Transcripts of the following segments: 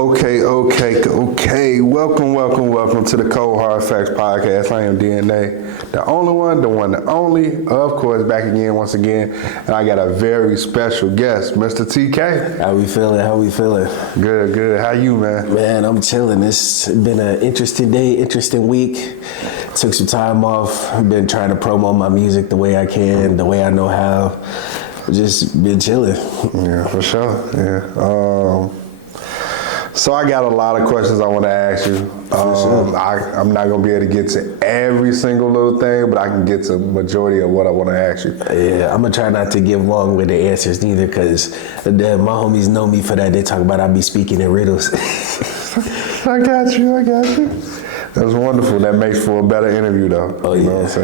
Okay. Welcome to the Cold Hard Facts podcast. I am DNA, the only one, the only, of course, back again once again. And I got a very special guest, Mr. TK. How we feeling? Good. How you, man? Man, I'm chilling. It's been an interesting day, interesting week. Took some time off. Been trying to promote my music the way I can, the way I know how. Just been chilling. Yeah, for sure. Yeah. So I got a lot of questions I want to ask you. I'm not going to be able to get to every single little thing, but I can get to majority of what I want to ask you. Yeah, I'm going to try not to give long with the answers neither, because my homies know me for that. They talk about I be speaking in riddles. I got you. That's wonderful. That makes for a better interview, though. Oh, yeah. You know what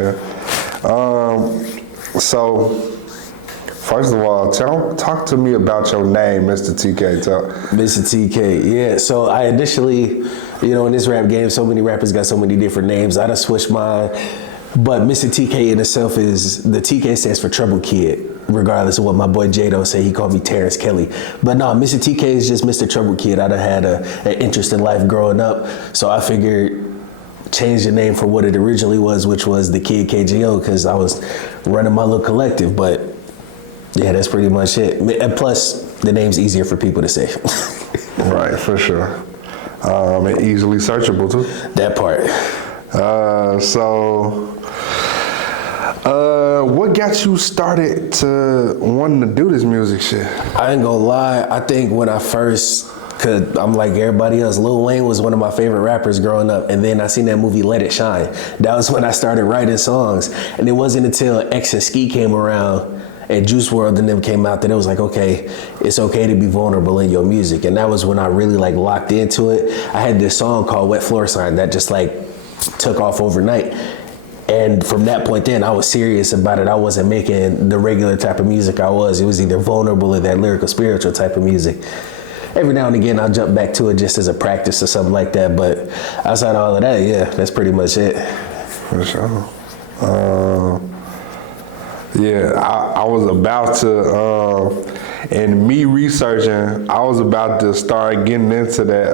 I'm saying? So, first of all, talk to me about your name, Mr. TK. Mr. TK, yeah. So I initially, in this rap game, so many rappers got so many different names. I done switched mine, but Mr. TK in itself the TK stands for Trouble Kid, regardless of what my boy Jado say. He called me Terrence Kelly. But no, Mr. TK is just Mr. Trouble Kid. I done had an interest in life growing up, so I figured change the name for what it originally was, which was the Kid KGO, because I was running my little collective, but yeah, that's pretty much it. And plus, the name's easier for people to say. Right, for sure. And easily searchable, too. That part. What got you started to wanting to do this music shit? I ain't gonna lie. I think when I first, cause I'm like everybody else, Lil Wayne was one of my favorite rappers growing up, and then I seen that movie Let It Shine. That was when I started writing songs, and it wasn't until X and Ski came around and Juice WRLD and them came out that it was like, okay, it's okay to be vulnerable in your music. And that was when I really locked into it. I had this song called Wet Floor Sign that just took off overnight. And from that point then, I was serious about it. I wasn't making the regular type of music I was. It was either vulnerable or that lyrical spiritual type of music. Every now and again, I'll jump back to it just as a practice or something like that. But outside of all of that, yeah, that's pretty much it. For sure. Yeah, I was about to, and me researching, I was about to start getting into that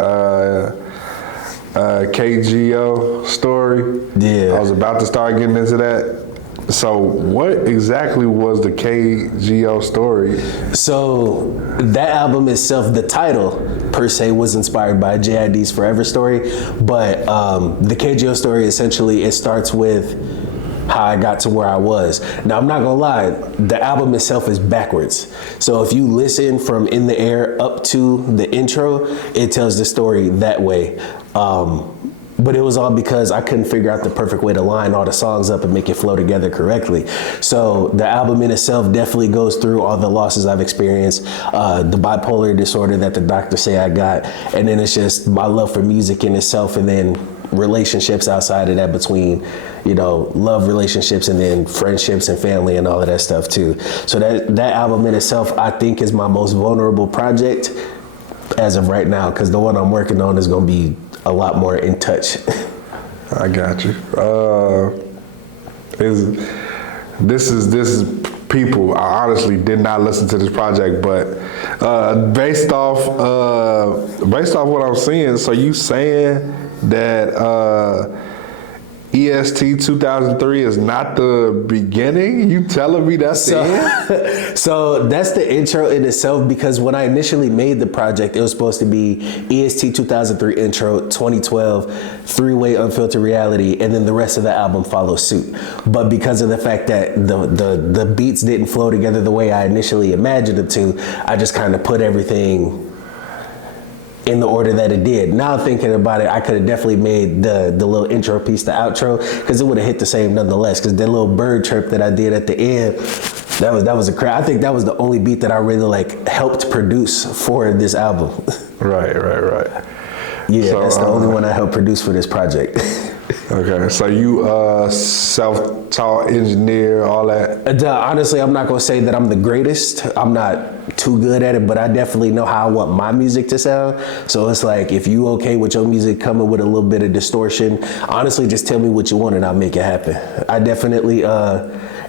KGO story. Yeah. I was about to start getting into that. So what exactly was the KGO story? So that album itself, the title per se was inspired by JID's Forever story, but the KGO story essentially, it starts with how I got to where I was. Now, I'm not gonna lie, the album itself is backwards. So if you listen from In the Air up to the intro, it tells the story that way. But it was all because I couldn't figure out the perfect way to line all the songs up and make it flow together correctly. So the album in itself definitely goes through all the losses I've experienced, the bipolar disorder that the doctors say I got, and then it's just my love for music in itself, and then relationships outside of that between, love relationships and then friendships and family and all of that stuff too. So that album in itself, I think, is my most vulnerable project as of right now, because the one I'm working on is going to be a lot more in touch. I got you. This is people. I honestly did not listen to this project, but based off what I'm seeing, so you saying that EST 2003 is not the beginning? You telling me that's the end? So that's the intro in itself, because when I initially made the project, it was supposed to be EST 2003 intro, 2012, Three-Way Unfiltered Reality, and then the rest of the album follows suit. But because of the fact that the beats didn't flow together the way I initially imagined them to, I just kind of put everything in the order that it did. Now thinking about it, I could have definitely made the little intro piece, the outro, because it would have hit the same nonetheless. Because that little bird chirp that I did at the end, that was a crap. I think that was the only beat that I really helped produce for this album. Right. Yeah, so, that's the only one I helped produce for this project. Okay, so you self-taught engineer, all that? Honestly, I'm not gonna say that I'm the greatest. I'm not too good at it, but I definitely know how I want my music to sound. So it's like, if you okay with your music coming with a little bit of distortion, honestly, just tell me what you want and I'll make it happen. I definitely,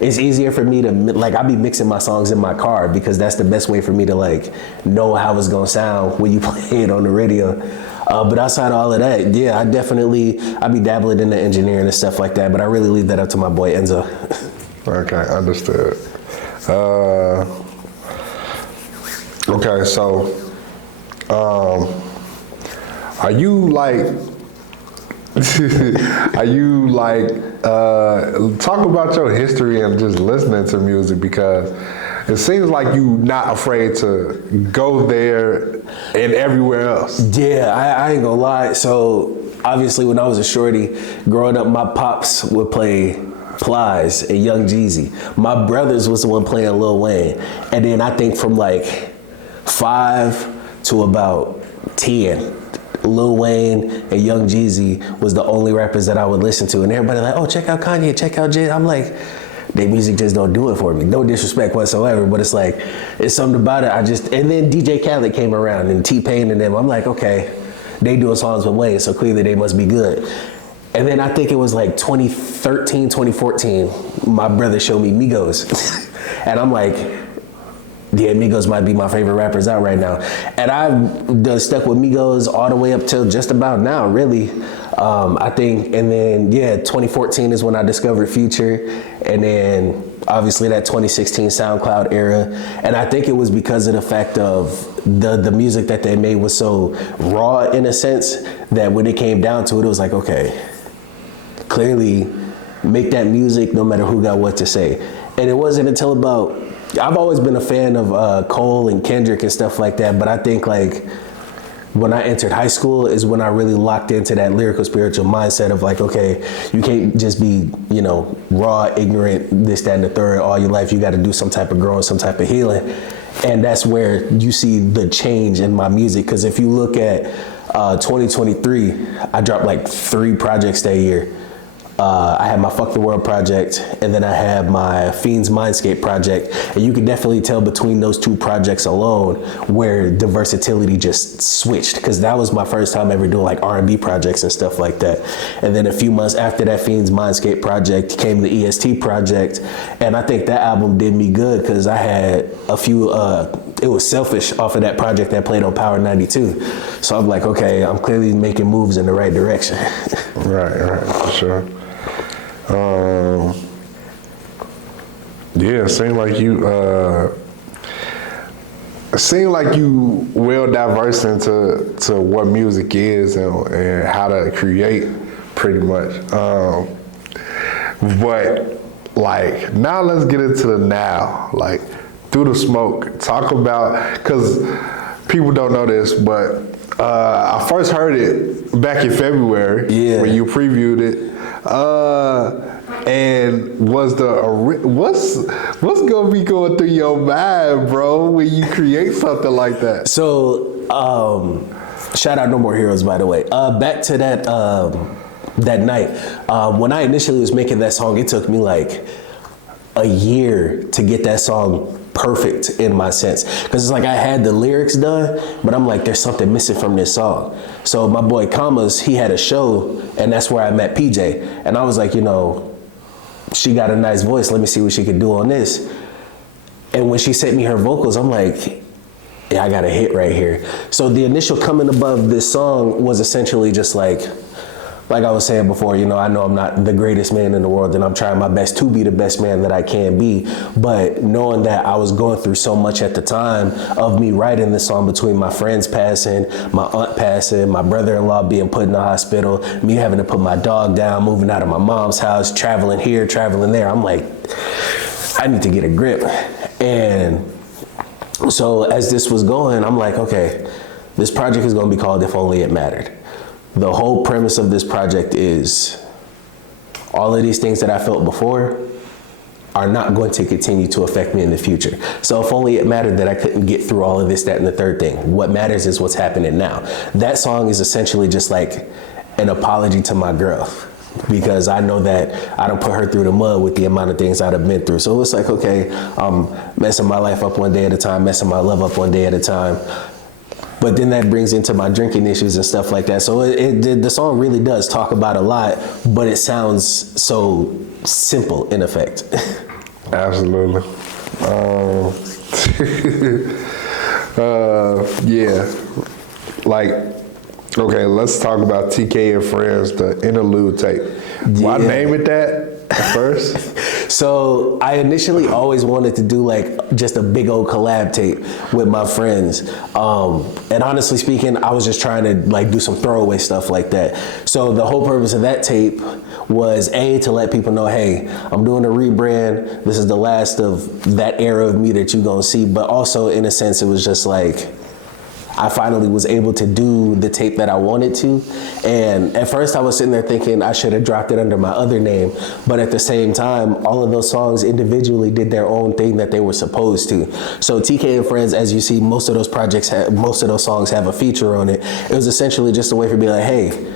it's easier for me to, like, I'll be mixing my songs in my car because that's the best way for me to like know how it's gonna sound when you play it on the radio. But outside of all of that, yeah, I be dabbling in the engineering and stuff like that, but I really leave that up to my boy Enzo. Okay, understood. Okay, so, are you like, talk about your history and just listening to music, because it seems like you not afraid to go there and everywhere else. Yeah, I ain't gonna lie. So obviously when I was a shorty, growing up, my pops would play Plies and Young Jeezy. My brothers was the one playing Lil Wayne. And then I think from like 5 to about 10, Lil Wayne and Young Jeezy was the only rappers that I would listen to. And everybody like, oh, check out Kanye, check out Jay. I'm like, their music just don't do it for me. No disrespect whatsoever, but it's like, it's something about it. And then DJ Khaled came around and T-Pain and them. I'm like, okay, they doing songs with Wayne, so clearly they must be good. And then I think it was like 2013, 2014, my brother showed me Migos. And I'm like, yeah, Migos might be my favorite rappers out right now. And I've done stuck with Migos all the way up till just about now, really. I think, and then, yeah, 2014 is when I discovered Future. And then obviously that 2016 SoundCloud era. And I think it was because of the fact of the music that they made was so raw in a sense that when it came down to it, it was like, okay, clearly make that music no matter who got what to say. And it wasn't until about, I've always been a fan of Cole and Kendrick and stuff like that, but I think like when I entered high school is when I really locked into that lyrical spiritual mindset of like, okay, you can't just be, you know, raw, ignorant, this, that, and the third all your life. You got to do some type of growing, some type of healing. And that's where you see the change in my music. Because if you look at 2023, I dropped like 3 projects that year. I had my Fuck the World project, and then I had my Fiends Mindscape project. And you could definitely tell between those 2 projects alone where the versatility just switched, because that was my first time ever doing like R&B projects and stuff like that. And then a few months after that Fiends Mindscape project came the EST project, and I think that album did me good because I had a few, it was Selfish off of that project that played on Power 92. So I'm like, okay, I'm clearly making moves in the right direction. Right, for sure. Yeah, it seemed like you well diverse into what music is and how to create, pretty much. But like now, let's get into the now. Like Through the Smoke, talk about, because people don't know this, but I first heard it back in February when you previewed it. And what's gonna be going through your mind, bro, when you create something like that? So, shout out No More Heroes, by the way. Back to that night, when I initially was making that song, it took me like a year to get that song perfect in my sense, because it's like I had the lyrics done, but I'm like, there's something missing from this song. So my boy Commas, he had a show, and that's where I met PJ, and I was like, you know, she got a nice voice, let me see what she could do on this. And when she sent me her vocals, I'm like, yeah, I got a hit right here. So the initial coming above this song was essentially just like I was saying before, you know I'm not the greatest man in the world, and I'm trying my best to be the best man that I can be. But knowing that I was going through so much at the time of me writing this song, between my friends passing, my aunt passing, my brother-in-law being put in the hospital, me having to put my dog down, moving out of my mom's house, traveling here, traveling there, I'm like, I need to get a grip. And so as this was going, I'm like, okay, this project is going to be called If Only It Mattered. The whole premise of this project is all of these things that I felt before are not going to continue to affect me in the future. So if only it mattered that I couldn't get through all of this, that, and the third thing. What matters is what's happening now. That song is essentially just like an apology to my girl. because I know that I don't put her through the mud with the amount of things I'd have been through. So it's like, okay, I'm messing my life up one day at a time, messing my love up one day at a time. But then that brings into my drinking issues and stuff like that. So the song really does talk about a lot, but it sounds so simple in effect. Absolutely. Yeah. Like, okay, let's talk about TK and Friends, the interlude tape. Why name it that at first? So I initially always wanted to do like just a big old collab tape with my friends. And honestly speaking, I was just trying to like do some throwaway stuff like that. So the whole purpose of that tape was to let people know, hey, I'm doing a rebrand. This is the last of that era of me that you're gonna see. But also in a sense, it was just like, I finally was able to do the tape that I wanted to. And at first I was sitting there thinking I should have dropped it under my other name. But at the same time, all of those songs individually did their own thing that they were supposed to. So TK and Friends, as you see, most of those songs have a feature on it. It was essentially just a way for me to be like, hey,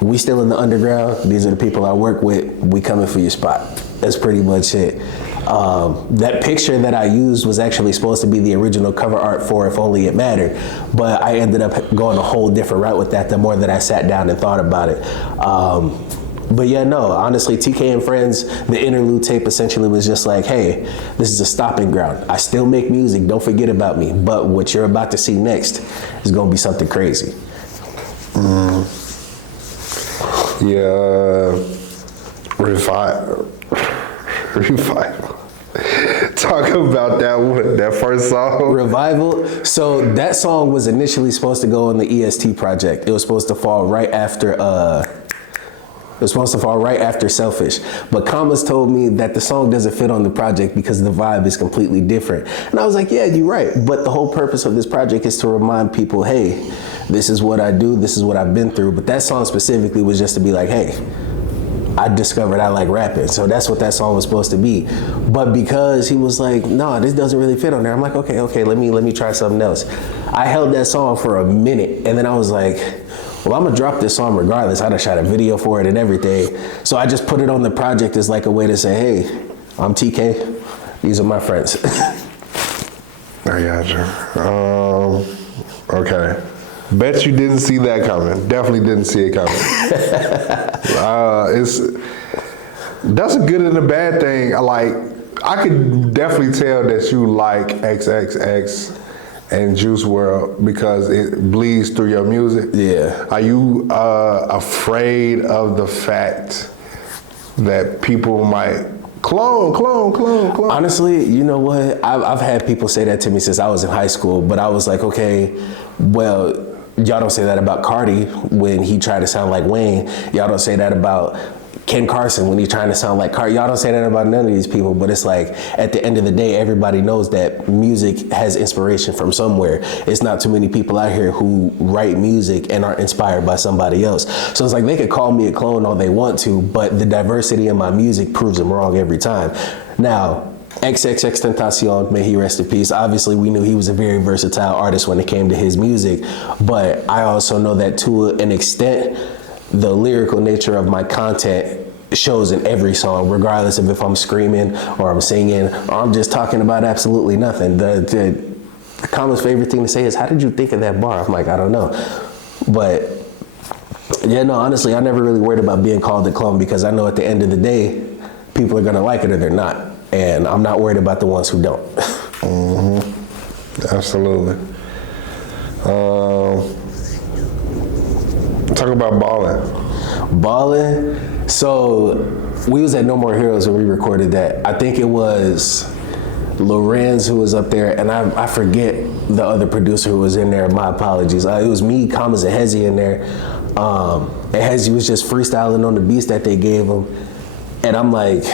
we still in the underground. These are the people I work with. We coming for your spot. That's pretty much it. That picture that I used was actually supposed to be the original cover art for If Only It Mattered, but I ended up going a whole different route with that the more that I sat down and thought about it. But yeah, no, honestly, TK and Friends, the interlude tape essentially was just like, hey, this is a stopping ground. I still make music, don't forget about me, but what you're about to see next is gonna be something crazy. Yeah, Revival. Talk about that first song. Revival. So that song was initially supposed to go on the EST project. It was supposed to fall right after Selfish. But Commas told me that the song doesn't fit on the project because the vibe is completely different. And I was like, yeah, you're right. But the whole purpose of this project is to remind people, hey, this is what I do, this is what I've been through. But that song specifically was just to be like, hey, I discovered I like rapping. So that's what that song was supposed to be. But because he was like, no, this doesn't really fit on there. I'm like, okay, let me try something else. I held that song for a minute and then I was like, well, I'm gonna drop this song regardless. I done shot a video for it and everything. So I just put it on the project as like a way to say, hey, I'm TK. These are my friends. I got you. Okay. Bet you didn't see that coming. Definitely didn't see it coming. That's a good and a bad thing. I could definitely tell that you like XXX and Juice WRLD because it bleeds through your music. Yeah. Are you afraid of the fact that people might clone? Honestly, you know what? I've had people say that to me since I was in high school, but I was like, okay, well, y'all don't say that about Cardi when he tried to sound like Wayne. Y'all don't say that about Ken Carson when he's trying to sound like Cardi. Y'all don't say that about none of these people, but it's like, at the end of the day, everybody knows that music has inspiration from somewhere. It's not too many people out here who write music and are inspired by somebody else. So it's like, they could call me a clone all they want to, but the diversity in my music proves them wrong every time. Now, XXXTentacion, may he rest in peace. Obviously, we knew he was a very versatile artist when it came to his music, but I also know that to an extent, the lyrical nature of my content shows in every song, regardless of if I'm screaming or I'm singing or I'm just talking about absolutely nothing. The Commas' favorite thing to say is, how did you think of that bar? I'm like, I don't know. But yeah, no, honestly, I never really worried about being called a clone because I know at the end of the day, people are gonna like it or they're not. And I'm not worried about the ones who don't. Mm-hmm. Absolutely. Talk about Ballin'. So we was at No More Heroes when we recorded that. I think it was Lorenz who was up there, and I forget the other producer who was in there. My apologies. It was me, Commas, and Hezzy in there. And Hezzy was just freestyling on the beats that they gave him. And I'm like,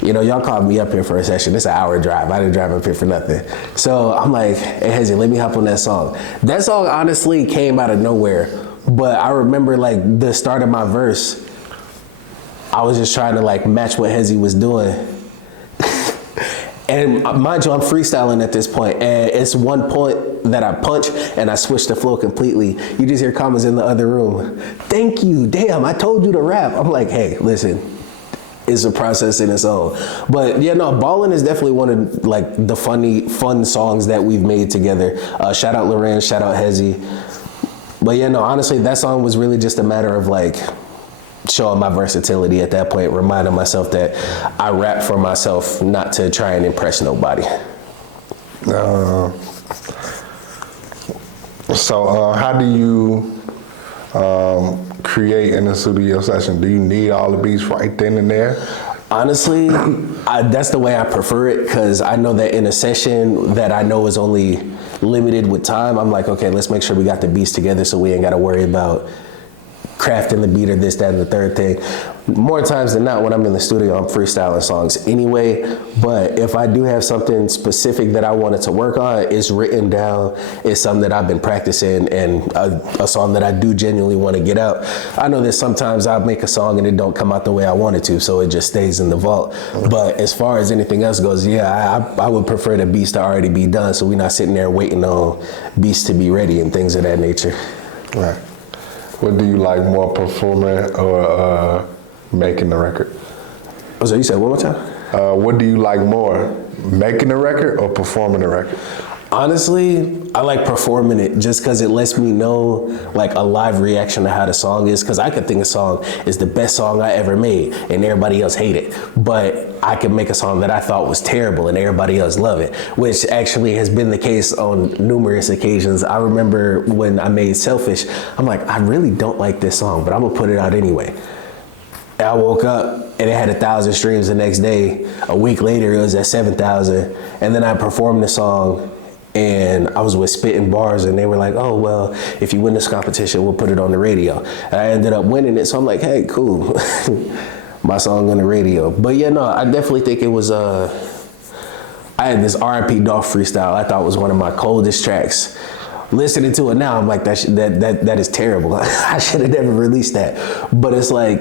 you know, y'all called me up here for a session. It's an hour drive. I didn't drive up here for nothing. So I'm like, hey, Hezzy, let me hop on that song. That song honestly came out of nowhere. But I remember like the start of my verse, I was just trying to like match what Hezzy was doing. And mind you, I'm freestyling at this point, and it's one point that I punch and I switch the flow completely. You just hear comments in the other room. Thank you, damn, I told you to rap. I'm like, hey, listen, it's a process in its own. But yeah, no, Ballin' is definitely one of like the fun songs that we've made together. Shout out Loren, shout out Hezzy. But yeah, no, honestly, that song was really just a matter of like showing my versatility at that point, reminding myself that I rap for myself, not to try and impress nobody. So how do you create in a studio session? Do you need all the beats right then and there? Honestly, that's the way I prefer it, because I know that in a session that I know is only limited with time, I'm like, okay, let's make sure we got the beats together so we ain't got to worry about crafting the beat or this, that, and the third thing. More times than not, when I'm in the studio, I'm freestyling songs anyway. But if I do have something specific that I wanted to work on, it's written down, it's something that I've been practicing, and a song that I do genuinely want to get out. I know that sometimes I'll make a song and it don't come out the way I want it to, so it just stays in the vault. But as far as anything else goes, yeah, I would prefer the beats to already be done, so we're not sitting there waiting on beats to be ready and things of that nature. Right. What do you like more, performing or making the record? Oh, so you said one more time? What do you like more, making the record or performing the record? Honestly, I like performing it just because it lets me know like a live reaction to how the song is. Because I could think a song is the best song I ever made and everybody else hate it. But I could make a song that I thought was terrible and everybody else love it, which actually has been the case on numerous occasions. I remember when I made Selfish, I'm like, I really don't like this song, but I'm gonna put it out anyway. And I woke up and it had 1,000 streams the next day. A week later, it was at 7,000. And then I performed the song and I was with Spittin' Bars and they were like, oh, well, if you win this competition, we'll put it on the radio. And I ended up winning it. So I'm like, hey, cool. My song on the radio. But yeah, no, I definitely think it was, I had this R.I.P. Dolph freestyle I thought was one of my coldest tracks. Listening to it now, I'm like, that is terrible. I should have never released that. But it's like,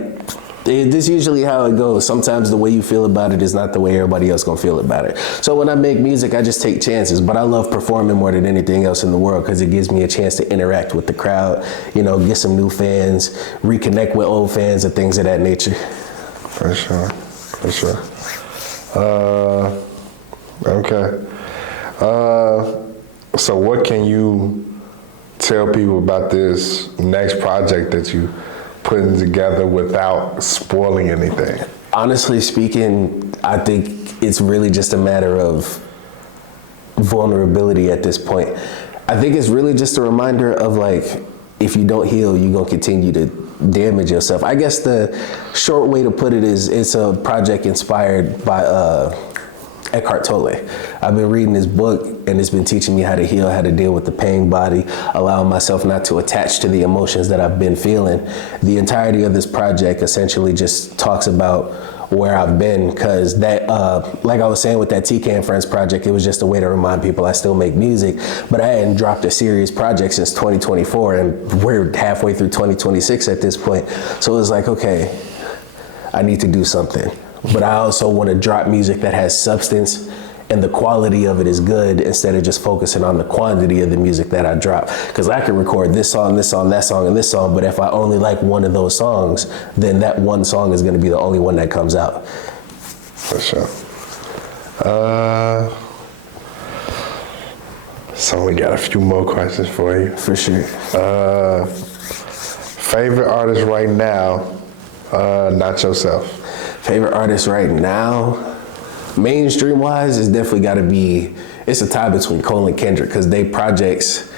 this is usually how it goes. Sometimes the way you feel about it is not the way everybody else gonna feel about it. So when I make music, I just take chances, but I love performing more than anything else in the world because it gives me a chance to interact with the crowd, you know, get some new fans, reconnect with old fans and things of that nature. For sure, for sure. Okay. So what can you tell people about this next project that you putting together without spoiling anything? Honestly speaking, I think it's really just a matter of vulnerability at this point. I think it's really just a reminder of like, if you don't heal, you're gonna continue to damage yourself. I guess the short way to put it is it's a project inspired by Eckhart Tolle. I've been reading his book and it's been teaching me how to heal, how to deal with the pain body, allowing myself not to attach to the emotions that I've been feeling. The entirety of this project essentially just talks about where I've been, because that, like I was saying with that TK and Friends project, it was just a way to remind people I still make music, but I hadn't dropped a serious project since 2024 and we're halfway through 2026 at this point. So it was like, okay, I need to do something. But I also want to drop music that has substance and the quality of it is good instead of just focusing on the quantity of the music that I drop. Because I can record this song, that song, and this song, but if I only like one of those songs, then that one song is going to be the only one that comes out. For sure. So we got a few more questions for you. For sure. Favorite artist right now, not yourself. Favorite artist right now, mainstream wise, is definitely got to be, it's a tie between Cole and Kendrick because they projects,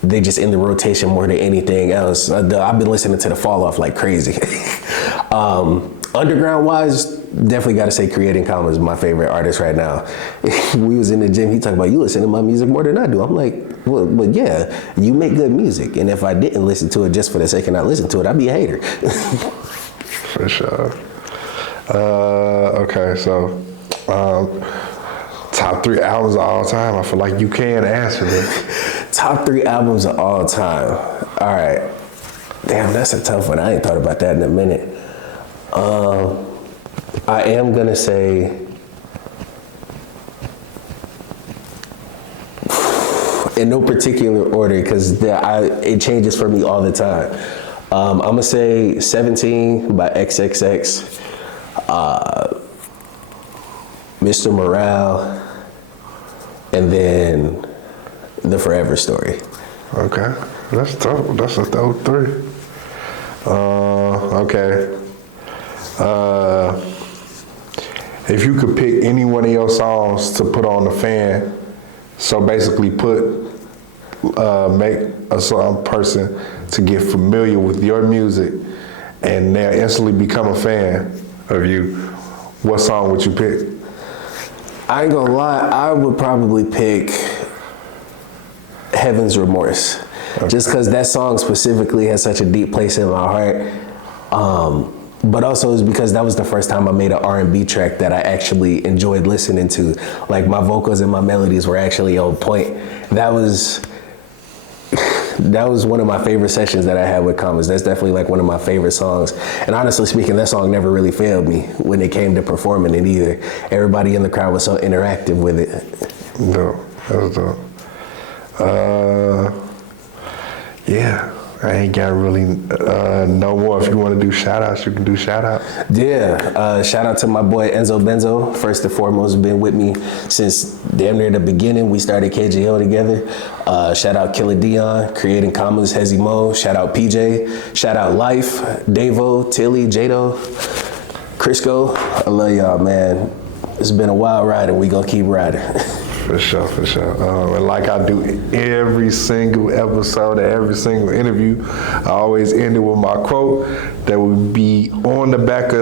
they just in the rotation more than anything else. I've been listening to The Fall Off like crazy. Underground wise, definitely got to say Creating Commons is my favorite artist right now. We was in the gym, he talking about, you listen to my music more than I do. I'm like, well, but yeah, you make good music. And if I didn't listen to it just for the sake of not listening to it, I'd be a hater. For sure. Okay, so top 3 albums of all time. I feel like you can answer this. Top 3 albums of all time. All right. Damn, that's a tough one. I ain't thought about that in a minute. I am gonna say in no particular order, because it changes for me all the time. I'm gonna say 17 by XXX, Mr. Morale, and then The Forever Story. Okay, that's tough. That's a dope 3. Okay. If you could pick any one of your songs to put on the fan, so basically make a person to get familiar with your music and they'll instantly become a fan of you, what song would you pick? I ain't gonna lie, I would probably pick Heaven's Remorse. Okay. Just because that song specifically has such a deep place in my heart. But also it's because that was the first time I made an R&B track that I actually enjoyed listening to. Like my vocals and my melodies were actually on point. That was one of my favorite sessions that I had with Commons. That's definitely like one of my favorite songs. And honestly speaking, that song never really failed me when it came to performing it either. Everybody in the crowd was so interactive with it. No, that was dope. Yeah. I ain't got really no more. If you want to do shout outs, you can do shout out. Yeah, shout out to my boy Enzo Benzo. First and foremost, been with me since damn near the beginning. We started KJO together. Shout out Killer Dion, Creating Commons, Hezzy Mo. Shout out PJ. Shout out Life, Davo, Tilly, Jado, Crisco. I love y'all, man. It's been a wild ride and we gonna keep riding. For sure. And like I do every single episode, every single interview, I always end it with my quote that will be on the back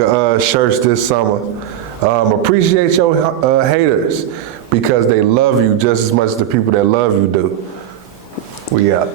of shirts this summer. Appreciate your haters because they love you just as much as the people that love you do. We out.